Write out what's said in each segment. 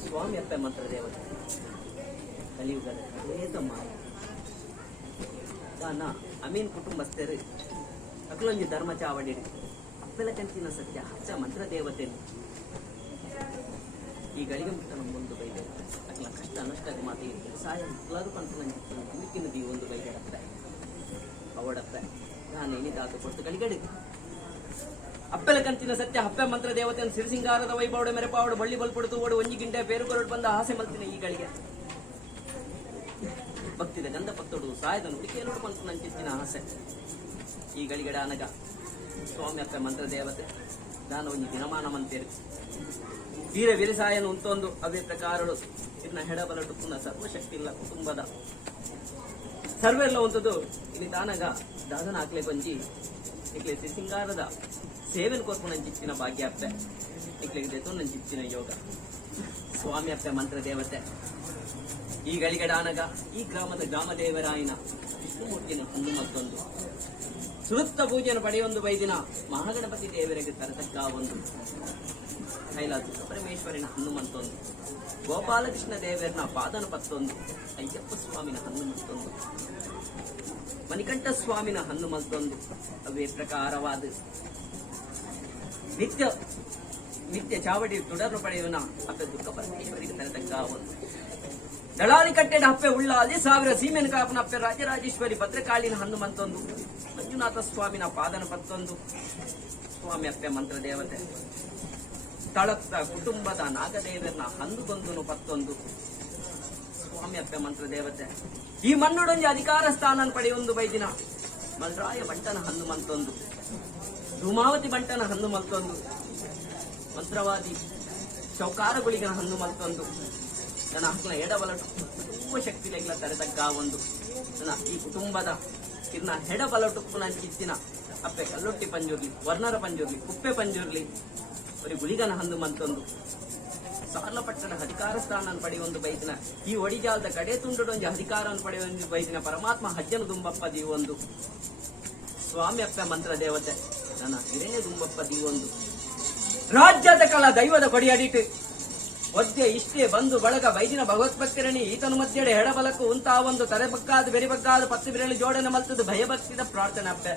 ಸ್ವಾಮಿ ಅಪ್ಪ ಮಂತ್ರ ದೇವತೆ ಕಲಿಯುಗದ ದಾನ ಅಮೀನ್ ಕುಟುಂಬಸ್ಥರು ಅಕಲೊಂಜಿ ಧರ್ಮ ಚಾವಡಿ ಅಪ್ಪೆಲ ಕಂಚಿನ ಸತ್ಯ ಹಚ್ಚ ಮಂತ್ರ ದೇವತೆ ಈ ಗಳಿಗೆ ಮುಟ್ಟ ನಮ್ಮ ಒಂದು ಬೈದೆ ಅಕಲ ಕಷ್ಟ ನಷ್ಟ ಮಾತಿ ಸಾಯ ಎಲ್ಲರೂ ಪಂತನ ದಿ ಒಂದು ಬೈದೆ ಅತ್ತ ಅವಡತ್ತ ನಾನು ಏನಿದಾತು ಕೊಟ್ಟು ಗಳಿಗಡಿ ಅಪ್ಪೆಲ ಕಂಚಿನ ಸತ್ಯ ಹಪ್ಪೆ ಮಂತ್ರ ದೇವತೆಯನ್ನು ಸಿರಿಸಿಂಗಾರದ ವೈಭವಡ ಮೆರೆಪಾವಡ ಬಳ್ಳಿ ಬಲ್ಪಡುತ್ತು ಓಡು ಒಂಜಿ ಗಿಂಟೆ ಬೇರು ಕೊರಡು ಬಂದ ಆಸೆ ಮಲ್ತಿನ ಈ ಗಳಿಗೆ ಭಕ್ತಿದ ಗಂಧ ಪಕ್ತೋಡು ಸಾಯದ ನುಡಿಕೆ ನೋಡ್ಕೊಂತ ನಂಚಿತ್ತಿನ ಆಸೆ ಈ ಗಳಿಗಡ ಅನಗ ಸ್ವಾಮಿ ಅಪ್ಪ ಮಂತ್ರ ದೇವತೆ ನಾನು ಒಂಜಿ ದಿನಮಾನ ಮಂತೇರು ವೀರ ವಿರಿಸಾಯನು ಉಂತೊಂದು ಅವೇ ಪ್ರಕಾರಗಳು ಇನ್ನ ಹೆಡಬಲಟು ಪುನಃ ಸರ್ವಶಕ್ತಿ ಇಲ್ಲ ಕುಟುಂಬದ ಸರ್ವೆಲ್ಲ ಒಂತದ್ದು ಇಲ್ಲಿ ತಾನಗ ದಾದನ ಹಾಕ್ಲೆ ಕೊಂಜಿ ಇಕ್ಲೆ ಸಿಂಗಾರದ ಸೇವೆನ್ ಕೊರ್ಪು ನಂಚಿತ್ತಿನ ಭಾಗ್ಯ ಅಪ್ಪೆ ಇಕ್ಲೆಗೆ ದೆತು ನಂಚಿತ್ತಿನ ಯೋಗ ಸ್ವಾಮಿ ಅಪ್ಪೆ ಮಂತ್ರ ದೇವತೆ ಈ ಗಳಿಗಡಾನಗ ಈ ಗ್ರಾಮದ ಗ್ರಾಮದೇವರಾಯನ ವಿಷ್ಣುಮೂರ್ತಿನ ಒಂದು ಮತ್ತೊಂದು ಸುರುತ್ತ ಪೂಜೆಯನ್ನು ಪಡೆಯೊಂದು ಬೈದಿನ ಮಹಾಗಣಪತಿ ದೇವರಿಗೆ ತರತಕ್ಕ ಒಂದು ಕೈಲಾಸ ಪರಮೇಶ್ವರಿನ ಹನುಮಂತೊಂದು ಗೋಪಾಲಕೃಷ್ಣ ದೇವರನ ಪಾದನ ಪತ್ತೊಂದು ಅಯ್ಯಪ್ಪ ಸ್ವಾಮಿನ ಹನುಮಂತೊಂದು ಮಣಿಕಂಠ ಸ್ವಾಮಿನ ಹನುಮಂತೊಂದು ಅವೇ ಪ್ರಕಾರವಾದ ನಿತ್ಯ ನಿತ್ಯ ಚಾವಡಿ ತುಡರು ಪಡೆಯುವನ ಅಪ್ಪ ದುರ್ಗ ಪರಮೇಶ್ವರಿಗೆ ತರತಕ್ಕ ಒಂದು ದಳಾಲಿ ಕಟ್ಟೆಡ ಹಪ್ಪೆ ಉಳ್ಳಾಲಿ ಸಾವಿರ ಸೀಮೆನ ಕಾಪನ ಅಪ್ಪೆ ರಾಜರಾಜೇಶ್ವರಿ ಭದ್ರಕಾಳಿನ ಹನುಮಂತೊಂದು ಮಂಜುನಾಥ ಸ್ವಾಮಿನ ಪಾದನ ಪತ್ತೊಂದು ಸ್ವಾಮಿ ಅಪ್ಪೆ ಮಂತ್ರ ದೇವತೆ ತಳತ್ತ ಕುಟುಂಬದ ನಾಗದೇವರನ ಹಂದುಗೊಂದು ಪತ್ತೊಂದು ಸ್ವಾಮಿ ಅಪ್ಪೆ ಮಂತ್ರ ದೇವತೆ ಈ ಮಣ್ಣೊಡೊಂಜಿ ಅಧಿಕಾರ ಸ್ಥಾನ ಪಡೆಯೊಂದು ಬೈದಿನ ಮಲ್ರಾಯ ಬಂಟನ ಹನುಮಂತೊಂದು ಧೂಮಾವತಿ ಬಂಟನ ಹನುಮಂತೊಂದು ಮಂತ್ರವಾದಿ ಚೌಕಾರಗುಳಿಗನ ಹನುಮಂತೊಂದು ನನ್ನ ಹಕ್ಕನ ಎಡಬಲಟು ತುಂಬ ಶಕ್ತಿಲೆಗ್ಲ ತರೆತಕ್ಕ ಒಂದು ನನ್ನ ಈ ಕುಟುಂಬದ ಇನ್ನ ಹೆಡಬಲಟು ಪುನಂಚಿತ್ತಿನ ಅಪ್ಪೆ ಕಲ್ಲೊಟ್ಟಿ ಪಂಜುರ್ಲಿ ವರ್ಣರ ಪಂಜುರ್ಲಿ ಕುಪ್ಪೆ ಪಂಜುರ್ಲಿ ಬರೀ ಗುಳಿಗನ ಹನುಮಂತೊಂದು ಸಾರ್ಲಪಟ್ಟಣ ಅಧಿಕಾರ ಸ್ಥಾನ ಪಡೆಯೊಂದು ಬೈದಿನ ಈ ಒಡಿಜಾಲದ ಕಡೆ ತುಂಡೊಂಜಿ ಅಧಿಕಾರ ಪಡೆಯೊಂದು ಬೈದಿನ ಪರಮಾತ್ಮ ಹಜ್ಜನ ದುಂಬಪ್ಪ ದೀವೊಂದು ಸ್ವಾಮಿ ಅಪ್ಪ ಮಂತ್ರ ದೇವತೆ ನನ್ನ ಹಿರೇನೆ ದುಂಬಪ್ಪ ದೀವೊಂದು ರಾಜ್ಯದ ಕಲ ದೈವದ ಕೊಡಿಯಡಿಟ್ಟು ಒದ್ದೆ ಇಷ್ಟೇ ಬಂದು ಬಳಗ ಬೈದಿನ ಭಗವತ್ಭಕ್ತಿರಣಿ ಈತನು ಮಧ್ಯೆಡೆ ಹೆಡಬಲಕ್ಕೂ ಉಂತಾ ಒಂದು ತರೆಬಕ್ಕಾದ ಬೆರಿಬಕ್ಕಾದ ಪತ್ತು ಬಿರಳಿ ಜೋಡಣೆ ಮಲ್ತದ್ದು ಭಯಭಕ್ತಿದ ಪ್ರಾರ್ಥನೆ ಅಪ್ಪೆ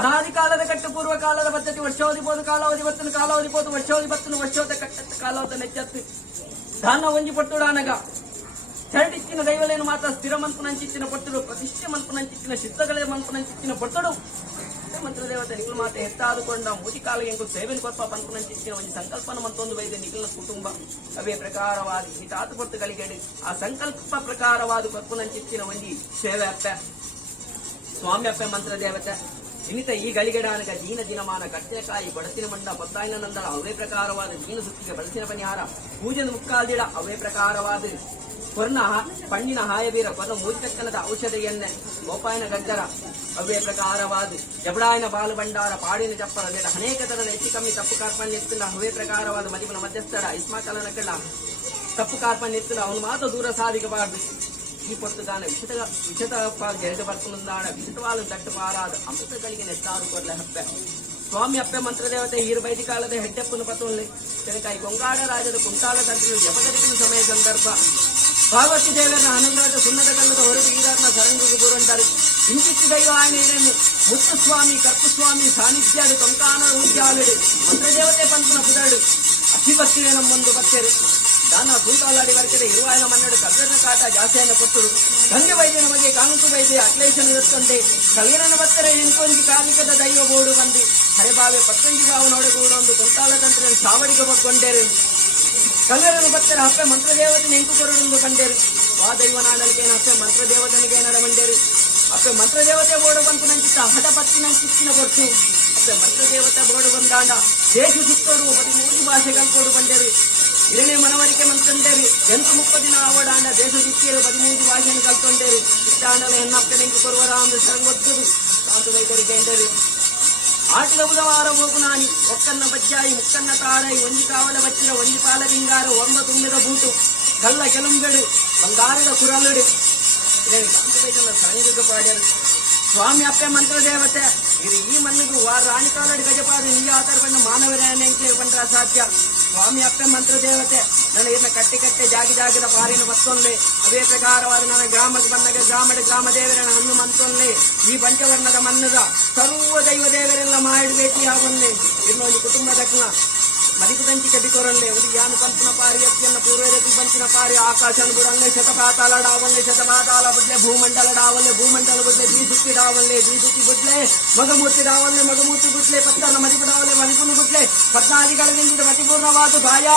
ಅನಾದಿ ಕಾಲದ ಕಟ್ಟು ಪೂರ್ವ ಕಾಲದ ಪದ್ಧತಿ ವರ್ಷೋದಿ ಬೋದು ಕಾಲಾವಧಿ ಬತ್ತನು ಕಾಲಾವಧಿ ಬೋದು ವರ್ಷೋದಿ ಬತ್ತನು ವರ್ಷೋದ ಕಟ್ಟತ್ತು ಕಾಲಾವಧ ನೆಚ್ಚತ್ತು ದಾನ ಒಂಜಿ ಪೊಟ್ಟುಡಾನಗ ಚರಟಿಚ್ಚಿನ ದೈವಲೇನು ಮಾತ್ರ ಸ್ಥಿರ ಮಂಪುನಂಚಿತ್ತಿನ ಪೊಟ್ಟುಡು ಪ್ರತಿಷ್ಠೆ ಮಂಪುನಂಚಿತ್ತಿನ ಸಿದ್ಧಗಳೇ ಮಂಪುನಂಚಿತ್ತಿನ ಪೊಟ್ಟುಡು ಮಂತ್ರ ದೇವತೆ ನಿಖಿಲ್ ಮಾತೆ ಎತ್ತಾದುಕೊಂಡ ಮೂತಿ ಕಾಲಿಗೆ ಸೇವೆನ್ ಕೊಪ್ಪ ಪಂಪುನಂಚಿತ್ತಿನ ಒಂದು ಸಂಕಲ್ಪನ ಮಂತೊಂದು ಬೈದೆ ನಿಖಿಲ್ನ ಕುಟುಂಬ ಅವೇ ಪ್ರಕಾರವಾದ ಹಿತಾತು ಪೊಟ್ಟುಗಳಿಗೆ ಆ ಸಂಕಲ್ಪ ಪ್ರಕಾರವಾದ ಕೊಪ್ಪುನಂಚಿತ್ತಿನ ಒಂಜಿ ಸೇವೆ ಅಪ್ಪೆ ಸ್ವಾಮಿ ಅಪ್ಪೆ ಮಂತ್ರ ದೇವತೆ ಇನ್ನಿತ ಈ ಗಳಿಗೆಡಾನಗ ದೀನ ದಿನಮಾನ ಕಟ್ಟೆಕಾಯಿ ಬಡಸಿನ ಮಂಡ ಪತ್ತಾಯಿನ ನಂದಳ ಅವೇ ಪ್ರಕಾರವಾದ ದೀನ ಸುತ್ತಿಗೆ ಬಳಸಿನ ಪರಿಹಾರ ಪೂಜೆನ ಮುಕ್ಕಾಲ್ದಿಡ ಅವೇ ಪ್ರಕಾರವಾದ ಕೊರ್ನ ಪಣ್ಣಿನ ಹಾಯವೀರ ಕೊರ್ನ ಮೂಜಿತಕ್ಕನದ ಔಷಧಿಯನ್ನೇ ಗೋಪಾಯನ ಗಜ್ಜರ ಅವೇ ಪ್ರಕಾರವಾದ ಜಬಡಾಯನ ಬಾಲು ಭಂಡಾರ ಪಾಡಿನ ಚಪ್ಪರ ನೆಡ ಅನೇಕ ತರದ ಹೆಚ್ಚು ಕಮ್ಮಿ ತಪ್ಪು ಕಾರ್ಪಣ್ಯ ಎತ್ತಿನ ಅವೇ ಪ್ರಕಾರವಾದ ಮದಿಪನ ಮಧ್ಯಸ್ಥರ ಇಸ್ಮಾಕಲನ ಕಳ್ಳ ತಪ್ಪು ಕಾರ್ಪಣ್ಯ ಎತ್ತಿನ ಅವನು ಮಾತ್ರ ದೂರ ಸಾಧಿಸಬಾರದು ಈ ಪೊತ್ತುಗಾನ ವಿಷತ ಜರಗ ಬರ್ಕೊಂಡಾಡ ವಿಷತವಾದ ದಟ್ಟು ಪಾರಾದ ಅಮೃತಗಳಿಗೆ ನೆತ್ತಾದು ಕೊರ್ಲೆ ಹಪ್ಪೆ ಸ್ವಾಮಿ ಅಪ್ಪೆ ಮಂತ್ರ ದೇವತೆ ಈರು ಬೈದಿ ಕಾಲದ ಹೆಡ್ಡೆಪ್ಪನ ಪತ್ತುಲ್ಲಿ ತೆನಕಾಯಿ ಕೊಂಗಾಡ ರಾಜದ ಕುಂಟಾಳ ತಂತ್ರಿಗಳು ಜಪಗರಿಕಿನ ಸಮಯ ಸಂದರ್ಭ ಭಾಗವತಿ ದೇವರನ್ನ ಹನುಮರಾಜ ಸುಣ್ಣದ ಕಲ್ಲದ ಹೊರಟು ಈರಾರ್ನ ಸರಂಗಿಗೆ ಬೂರಂತಾರೆ ಇಂಚಿತ್ತು ದೈವ ಆನೆಯನ್ನು ಮುತ್ತು ಸ್ವಾಮಿ ಕರ್ಪು ಸ್ವಾಮಿ ಸಾನ್ನಿಧ್ಯಾಡು ಕಂಕಾನ ಉಜ್ಜಾಲಡು ಮಂತ್ರ ದೇವತೆ ಪಂಪನ ಪುದಾಡು ಅತಿಭಕ್ತಿಗೆ ನಮ್ಮೊಂದು ಭಕ್ತರು ದಾನ ಸೂಟಾಲಾಡಿ ಬರ್ಕಡೆ ಇರುವಾಯನ ಮನ್ನಡು ಕಗ್ಗನ ಕಾಟ ಜಾಸ್ತಿಯನ್ನು ಕೊಟ್ಟರು ಗಂಗೆ ವೈದ್ಯ ನಮಗೆ ಕಾಂಕು ವೈದ್ಯ ಅಕ್ಲೇಶನ ಎತ್ತಂದೆ ಕಲ್ಯಾಣ ಭಕ್ತರೆ ನಿಂಕೊಂಜಿ ಕಾಲಿಕದ ದೈವ ಬೋಡು ಬಂದು ಹರೆಬಾವೆ ಪತ್ತಂಜಿ ಬಾವನೊಡಗೂಡೊಂದು ಕುಂಟಾಲ ತಂತ್ರ ಚಾವಡಿಗೆ ಬಗ್ಗೊಂಡೇರು ಕಲ್ಯಾಣ ಭಕ್ತರ ಹಪ್ಪೆ ಮಂತ್ರ ದೇವತೆ ನೆಂಕು ಕೊರಡು ಕಂಡೇರು ವಾ ದೈವ ನಾಡಲಿಗೆ ಹಪ್ಪೆ ಮಂತ್ರ ದೇವತನಿಗೆ ನಡಮಂಡೇರು ಅಪ್ಪೆ ಮಂತ್ರ ದೇವತೆ ಬೋಡು ಬಂತು ನಂಚಿತ್ತ ಹಠ ಪತ್ತಿನ ಚಿತ್ತಿನ ಕೊಟ್ಟು ಅಪ್ಪೆ ಮಂತ್ರ ದೇವತೆ ಬೋಡು ಬಂದಾಂಡ ದೇಶ ಸುತ್ತೋಡು 13 ಭಾಷೆಗಳು ಕೊಡು ಬಂಡೇರು ಇರನೇ ಮನವರಿಕೆ ಮಂತ್ರಂಡೇರು 8 ದಿನ ಆವಡಾಂಡ ದೇಶ ಸುತ್ತಿಯರು 13 ಭಾಷೆಯನ್ನು ಕಲ್ತೊಂಡೇರು ಇಟ್ಟಾಂಡಲ ಹೆಣ್ಣಪ್ಪ ನೆಂಕು ಕೊರುವರ ಒಂದು ಸರಂಗೊತ್ತದು ಕಾಂತು ವೈದ್ಯರಿಗೆ ಎಂಡೇರು ಆಟಿದ ಬುಧವಾರ ಹೋಗು ನಾನಿ ಒಕ್ಕನ್ನ ಬಜ್ಜಾಯಿ ಮುಕ್ಕನ್ನ ತಾರಾಯಿ ಒಂಜಿ ಕಾವಲ ಬಚ್ಚಿನ ಒಂಜಿ ಪಾಲ ಬಿಂಗಾರ ಒಮ್ಮ ತುಂಬಿದ ಬೂಟು ಕಲ್ಲ ಕೆಲಂಬೆಡು ಬಂಗಾರದ ಕುರಲುಡು ಕಾಂತು ವೈದ್ಯನ ಸರಂಗಕ್ಕೆ ಪಾಡ್ಯರು ಸ್ವಾಮಿ ಅಪ್ಪೆ ಮಂತ್ರ ದೇವತೆ ಇದು ಈ ಮಣ್ಣಿಗೂ ವಾರ ರಾಣಿ ಕಾಲಡಿ ಗಜಪಾದ ನೀ ಆಧಾರಪಂಡ ಮಾನವರೇ ಪಂಡ್ರ ಅಸಾಧ್ಯ ಸ್ವಾಮಿ ಅಪ್ಪೆ ಮಂತ್ರ ದೇವತೆ ನನ್ನ ಇದನ್ನ ಕಟ್ಟಿ ಕಟ್ಟೆ ಜಾಗಿದ ಪಾರಿನ ಮತ್ತೊಂದು ಅದೇ ಪ್ರಕಾರವಾದ ನನ್ನ ಗ್ರಾಮಕ್ಕೆ ಬಂದಾಗ ಗ್ರಾಮ ದೇವರನ್ನ ಹಣ್ಣು ಮಂತೊಂದು ಈ ಪಂಚವರ್ಣದ ಮನ್ನದ ಸರ್ವ ದೈವ ದೇವರೆಲ್ಲ ಮಾಡಿ ಭೇಟಿಯಾಗೊಂಡೆ ಇನ್ನೊಂದು ಕುಟುಂಬದ ಮರಿಪುದಂಚಿಕೆ ಬಿಕೊರಲ್ಲೇ ಒಂದು ಯಾನು ಪಂಚಿನ ಪಾರಿ ಅತ್ತಿಯನ್ನ ಪೂರ್ವರತಿ ಪಂಚಿನ ಪಾರಿ ಆಕಾಶನ ಬುಡಲ್ಲೇ ಶತಪಾತಾಲ ಡಾವಲ್ಲೇ ಶತಪಾತಾಲ ಬುಡ್ಲೆ ಭೂಮಂಡಲ ಡಾವಲ್ಲೇ ಭೂಮಂಡಲ ಬುಡ್ಲೆ ದ್ವಿಸುತ್ತಿ ಡಾವಲ್ಲೇ ದ್ವಿಸುತ್ತಿ ಬುಡ್ಲೆ ಮಗಮೂರ್ತಿ ಡಾವಲ್ಲೇ ಮಗಮೂರ್ತಿ ಬುಡ್ಲೆ ಪತ್ತನ ಮರಿಪು ಡಾವಲ್ಲೇ ಮರಿಪುನು ಬುಡ್ಲೆ ಪದ್ನಾದಿಗಳಿಂದ ಮತಿಪೂರ್ಣವಾದ ಬಾಯ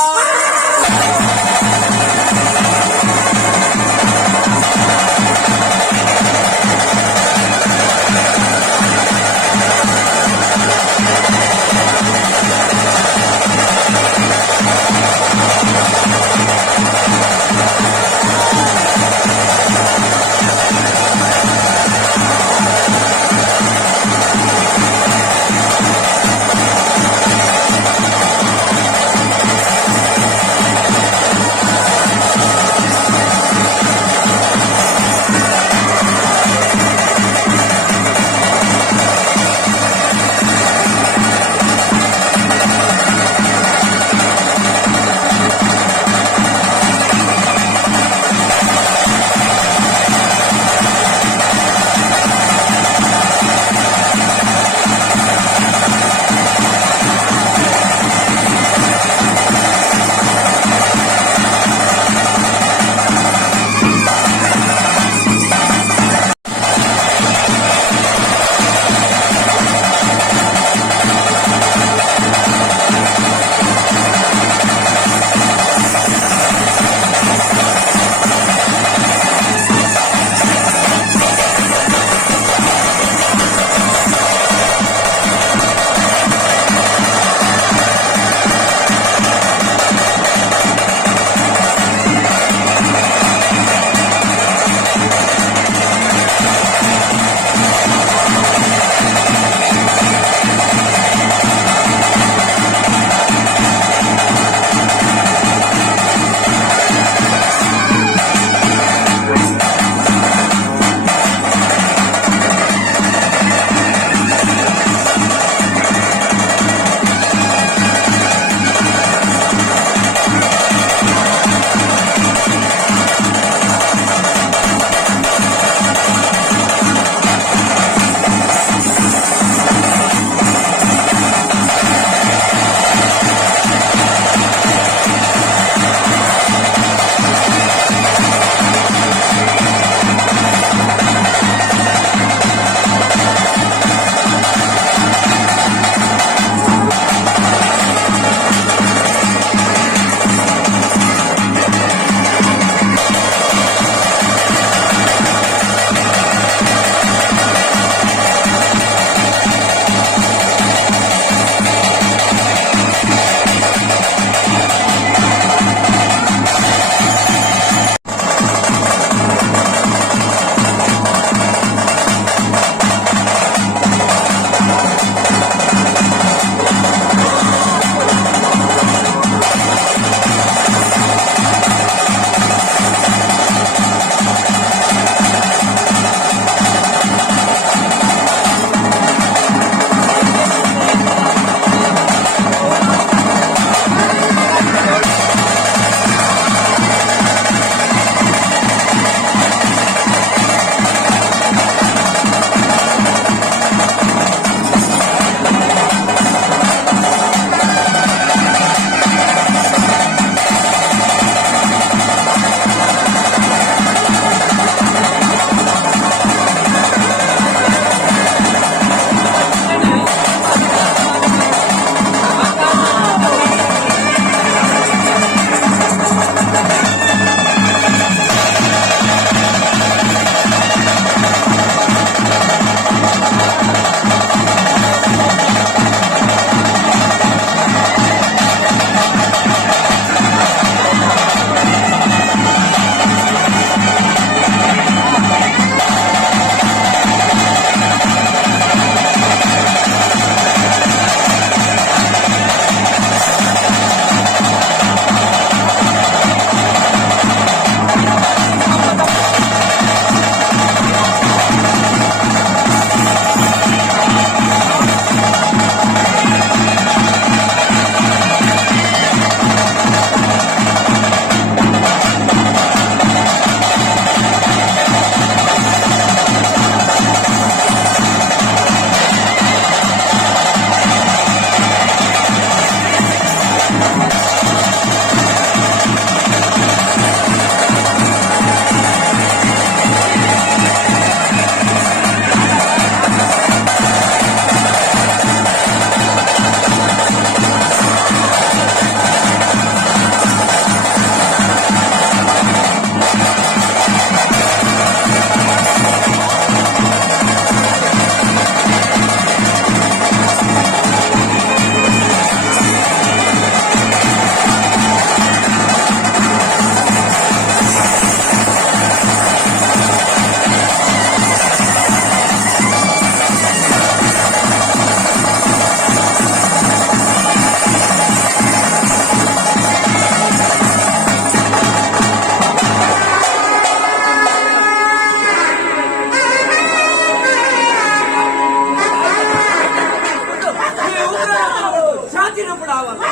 ಪುಡಾವಲ್ಲ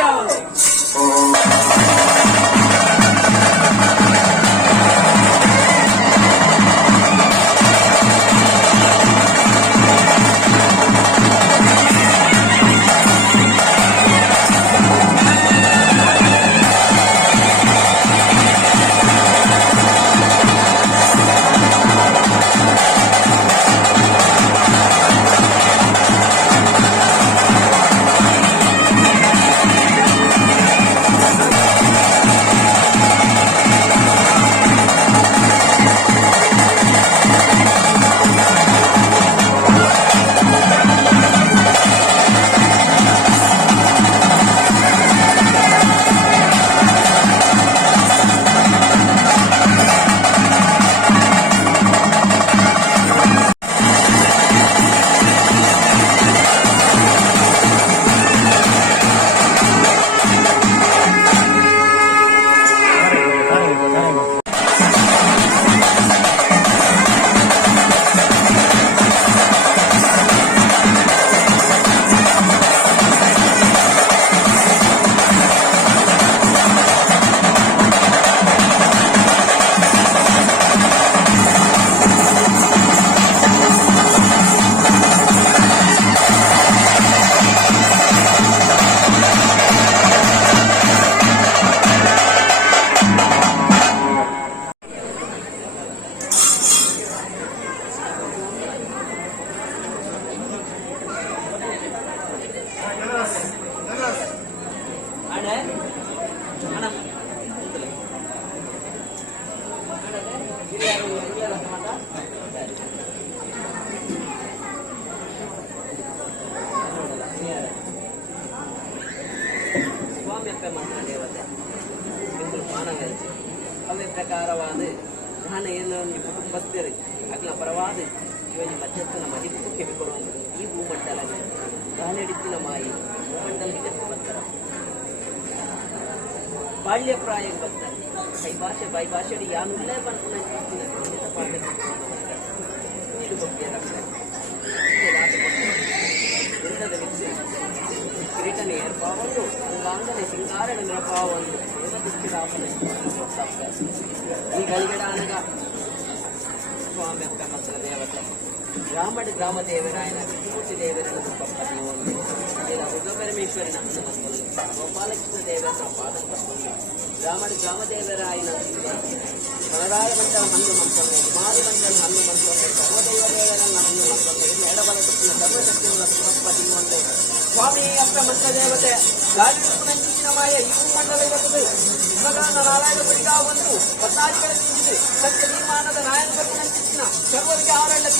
ಯಾವಲ್ಲ ಸ್ವಾಮ್ಯಪ್ಪ ಮಾತ್ರ ದೇವತೆ ನಿಮ್ಮದು ಮಾನವೇರಿಸಿ ಅವೇ ಪ್ರಕಾರವಾದ ನಾನು ಏನು ನಿಮ್ಮ ಕುಟುಂಬಸ್ಥರು ಅಗ್ಲ ಪರವಾದ ಇವನ ಮಧ್ಯಸ್ಥನ ಮದಿಪ್ಪು ಕೆಮಿಕೊಳ್ಳುವುದು ಈ ಭೂಮಂಡಲ ಕಾಲೆಡಿತ್ತಿನ ಮಾಯಿ ಭೂಮಂಡಲಿಗೆ ಜನ್ಮ ಬರ್ತಾರ ಬಾಳ್ಯ ಪ್ರಾಯ ಬರ್ತಾರೆ ಕೈ ಭಾಷೆ ಬಾಯಿ ಭಾಷೆಡಿ ಯಾನುಲ್ಲೇ ಬಂದು ಪಾಠ ಇದು ಬಗ್ಗೆ ಎಂದದ ಮಿಕ್ಸಿ ಕಿರೀಟನೆ ಏರ್ಪಾವನ್ನು ಅಂಗಾಂಗನೆ ಸಿಂಗಾರಡ ನಿರಪಾವನ್ನು ದೇವದೃಷ್ಟಿರಾಪನೆ ಈ ಗಳಿಗಡ ಅನಗ ಸ್ವಾಮಿ ಅಕ್ಕ ಮಕ್ಕಳ ದೇವತೆ ರಾಮಡಿ ಗ್ರಾಮದೇವರಾಯನ ವಿಷ್ಣುಮೂರ್ತಿ ದೇವರನ್ನು ಪಪ್ಪತಿ ಒಂದು ರುದ್ರಪರಮೇಶ್ವರನ ಹನುಮಂತನು ಗೋಪಾಲಕೃಷ್ಣ ದೇವರನ್ನ ಪಾದಕಪ್ಪನು ರಾಮಡಿ ಗ್ರಾಮದೇವರಾಯನ ಕನರಾಯ ಮಂಡಲ ಹನುಮಂತನು ಹಿಮಾದಿ ಮಂಡಲ ಹನುಮಂತನು ಸರ್ವದೈವ ದೇವರನ್ನ ಹನುಮಂತನು ಎಡಬಲಕೃಷ್ಣ ಸರ್ವಶಕ್ತಿಯುಳ್ಳ ಪಪ್ಪತಿ ಒಂದು ಸ್ವಾಮಿ ಅಪ್ಪ ಮಂತ್ರ ದೇವತೆ ಗಾಳಿನ ಮಾಯ ಈ ಭೂಮಂಡಲ ಇರುತ್ತದೆ ಶಿವಗಾನ ನಾರಾಯಣ ಬಳಿಗ ಒಂದು ಪತ್ತಾದಿಗಳ ಸತ್ಯ ನಿರ್ಮಾಣದ ನಾಯಕ ಸರ್ವರಿಗೆ ಆರಣ್ಯ